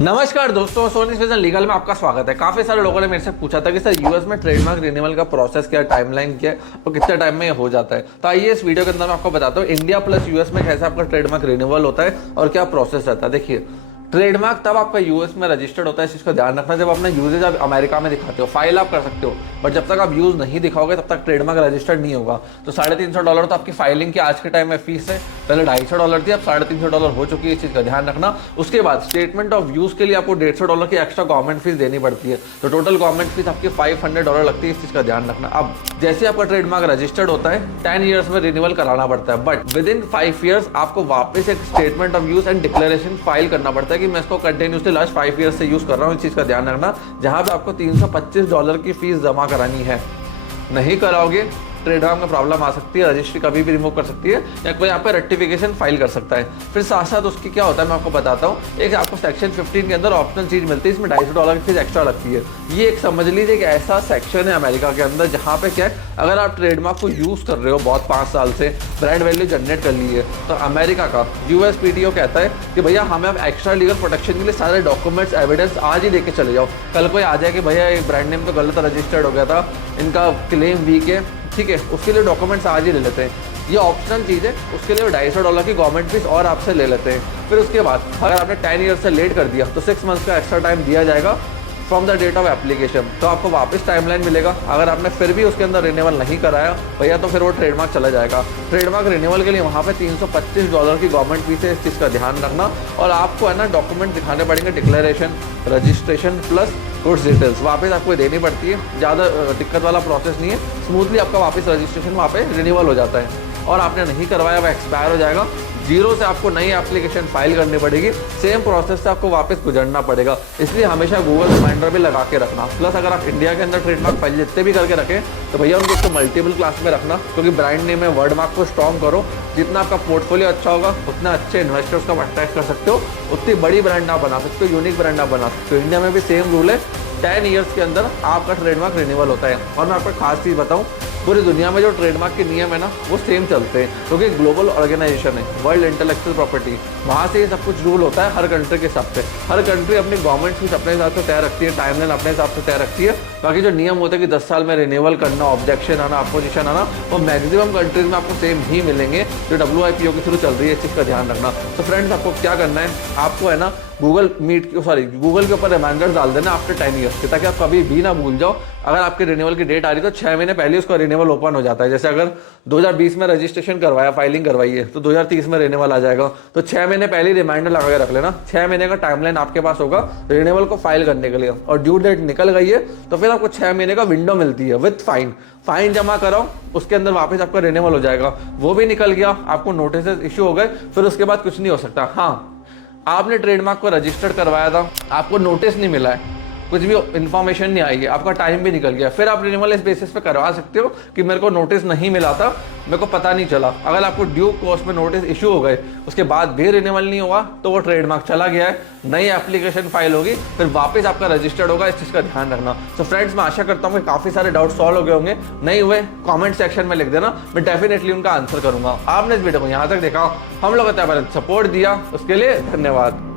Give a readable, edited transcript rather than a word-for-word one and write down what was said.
नमस्कार दोस्तों, Soni vision legal में आपका स्वागत है। काफी सारे लोगों ने मेरे से पूछा था कि सर यूएस में ट्रेडमार्क रिन्यूअल का प्रोसेस क्या है, टाइमलाइन क्या है और कितने टाइम में ये हो जाता है। तो आइए इस वीडियो के अंदर मैं आपको बताता हूँ इंडिया प्लस यूएस में कैसे आपका ट्रेडमार्क रिन्यूअल होता है और क्या प्रोसेस रहता है। देखिए, ट्रेडमार्क तब आपका यूएस में रजिस्टर्ड होता है, इस चीज़ का ध्यान रखना। जब अपना यूजेज आप अमेरिका में दिखाते हो, फाइल आप कर सकते हो, बट जब तक आप यूज नहीं दिखाओगे तब तक ट्रेडमार्क रजिस्टर्ड नहीं होगा। तो $350 तो आपकी फाइलिंग की आज के टाइम में फीस है। पहले $250 थी, अब $350 हो चुकी है, इस चीज़ का ध्यान रखना। उसके बाद स्टेटमेंट ऑफ यूज के लिए आपको $150 की एक्स्ट्रा गवर्नमेंट फीस देनी पड़ती है। तो टोटल गवर्नमेंट फीस आपकी $500 लगती है, इस चीज़ का ध्यान रखना। अब जैसे आपका ट्रेडमार्क रजिस्टर्ड होता है 10 ईयर्स में रिन्यूअल कराना पड़ता है, बट विद इन 5 ईयर्स आपको वापस एक statement of use and declaration file करना पड़ता है कि मैं इसको कंटिन्यूसली लास्ट 5 ईयर्स से यूज कर रहा हूँ। इस चीज का ध्यान रखना, जहां पे आपको $325 की फीस जमा करानी है। नहीं कराओगे ट्रेडमार्क में प्रॉब्लम आ सकती है, रजिस्ट्री कभी भी रिमूव कर सकती है या कोई यहाँ पे रेक्टिफिकेशन फाइल कर सकता है। फिर साथ साथ उसकी क्या होता है मैं आपको बताता हूँ। एक आपको सेक्शन 15 के अंदर ऑप्शनल चीज मिलती है, इसमें $250 की फीस एक्स्ट्रा लगती है। ये एक समझ लीजिए एक ऐसा सेक्शन है अमेरिका के अंदर जहाँ पे क्या है, अगर आप ट्रेडमार्क को यूज कर रहे हो बहुत 5 साल से, ब्रांड वैल्यू जनरेट कर ली है, तो अमेरिका का USPTO कहता है कि भैया हमें अब एक्स्ट्रा लीगल प्रोटेक्शन के लिए सारे डॉक्यूमेंट्स एविडेंस आज ही लेके चले जाओ। कल कोई आ जाए कि भैया ये ब्रांड नेम तो गलत रजिस्टर्ड हो गया था, इनका क्लेम वीक है, ठीक है, उसके लिए डॉक्यूमेंट्स आज ही ले लेते हैं। ये ऑप्शनल चीज़ है, उसके लिए $250 की गवर्नमेंट फीस और आपसे ले लेते हैं। फिर उसके बाद अगर आपने 10 ईयर से लेट कर दिया तो 6 मंथ्स का एक्स्ट्रा टाइम दिया जाएगा from the date of application. तो आपको वापस टाइमलाइन मिलेगा। अगर आपने फिर भी उसके अंदर रिन्यूअल नहीं कराया भैया, तो फिर वो ट्रेडमार्क चला जाएगा। ट्रेडमार्क रिन्यूअल के लिए वहाँ पे $325 की गवर्नमेंट फीस है, इस चीज़ का ध्यान रखना। और आपको है ना डॉक्यूमेंट दिखाने पड़ेंगे, declaration, registration plus goods details वापस आपको देनी पड़ती है। ज़्यादा दिक्कत वाला प्रोसेस नहीं है, स्मूथली आपका वापस रजिस्ट्रेशन वहाँ पे रिन्यूअल हो जाता है। और आपने नहीं करवाया वह एक्सपायर हो जाएगा, जीरो से आपको नई एप्लीकेशन फाइल करनी पड़ेगी, सेम प्रोसेस से आपको वापस गुजरना पड़ेगा। इसलिए हमेशा गूगल रिमाइंडर भी लगा के रखना। प्लस अगर आप इंडिया के अंदर ट्रेडमार्क फाइल जितने भी करके रखें तो भैया उनको उसको मल्टीपल क्लास में रखना, क्योंकि ब्रांड नेम में वर्ड मार्क को स्ट्रॉन्ग करो। जितना आपका पोर्टफोलियो अच्छा होगा उतना अच्छे इन्वेस्टर्स को अट्रैक्ट कर सकते हो, उतनी बड़ी ब्रांड आप बना सकते हो, यूनिक ब्रांड आप बना सकते हो। इंडिया में भी सेम रूल है, 10 ईयर्स के अंदर आपका ट्रेडमार्क रिन्यूअल होता है। और मैं आपको खास चीज़ बताऊँ, पूरी दुनिया में जो ट्रेडमार्क के नियम है ना वो सेम चलते हैं, क्योंकि ग्लोबल ऑर्गेनाइजेशन है, वर्ल्ड इंटेलेक्चुअल प्रॉपर्टी, वहाँ से ये सब कुछ रूल होता है हर कंट्री के हिसाब से। हर कंट्री अपनी गवर्नमेंट फीस अपने हिसाब से तय रखती है, टाइमलाइन अपने हिसाब से तय रखती है। बाकी जो नियम होते हैं कि 10 साल में रिन्यूअल करना, ऑब्जेक्शन आना, अपोजिशन आना, वो मैक्सिमम कंट्रीज में आपको सेम ही मिलेंगे जो WIPO के थ्रू चल रही है। इस चीज़ का ध्यान रखना। तो फ्रेंड्स, आपको क्या करना है, आपको है ना गूगल के ऊपर रिमाइंडर डाल देना आफ्टर 10 ईयर्स के, ताकि आप कभी भी ना भूल जाओ। अगर आपके रिन्यूअल की डेट आ रही है तो 6 महीने पहले उसका रिन्यूअल ओपन हो जाता है। जैसे अगर 2020 में रजिस्ट्रेशन करवाया, फाइलिंग करवाई है, तो 2030 में रिन्यूअल आ जाएगा। तो 6 महीने पहले रिमाइंडर लगा के रख लेना। 6 महीने का टाइमलाइन आपके पास होगा रिन्यूअल को फाइल करने के लिए। और ड्यू डेट निकल गई है तो फिर आपको 6 महीने का विंडो मिलती है विद फाइन जमा कराओ, उसके अंदर वापस आपका रिन्यूअल हो जाएगा। वो भी निकल गया, आपको नोटिस इशू हो गए, फिर उसके बाद कुछ नहीं हो सकता। हाँ, आपने ट्रेडमार्क को रजिस्टर्ड करवाया था, आपको नोटिस नहीं मिला है, कुछ भी इन्फॉर्मेशन नहीं आई है, आपका टाइम भी निकल गया, फिर आप रिन्यूअल इस बेसिस पे करवा सकते हो कि मेरे को नोटिस नहीं मिला था, मेरे को पता नहीं चला। अगर आपको ड्यू कोर्स में नोटिस इशू हो गए, उसके बाद भी रिन्यूअल नहीं हुआ, तो वो ट्रेडमार्क चला गया है, नई एप्लीकेशन फाइल होगी, फिर वापस आपका रजिस्टर्ड होगा। इस चीज़ का ध्यान रखना। तो फ्रेंड्स, मैं आशा करता हूँ कि काफ़ी सारे डाउट सॉल्व हो गए होंगे। नहीं हुए कॉमेंट सेक्शन में लिख देना, मैं डेफिनेटली उनका आंसर करूंगा। आपने इस वीडियो को यहाँ तक देखा, हम लोग सपोर्ट दिया, उसके लिए धन्यवाद।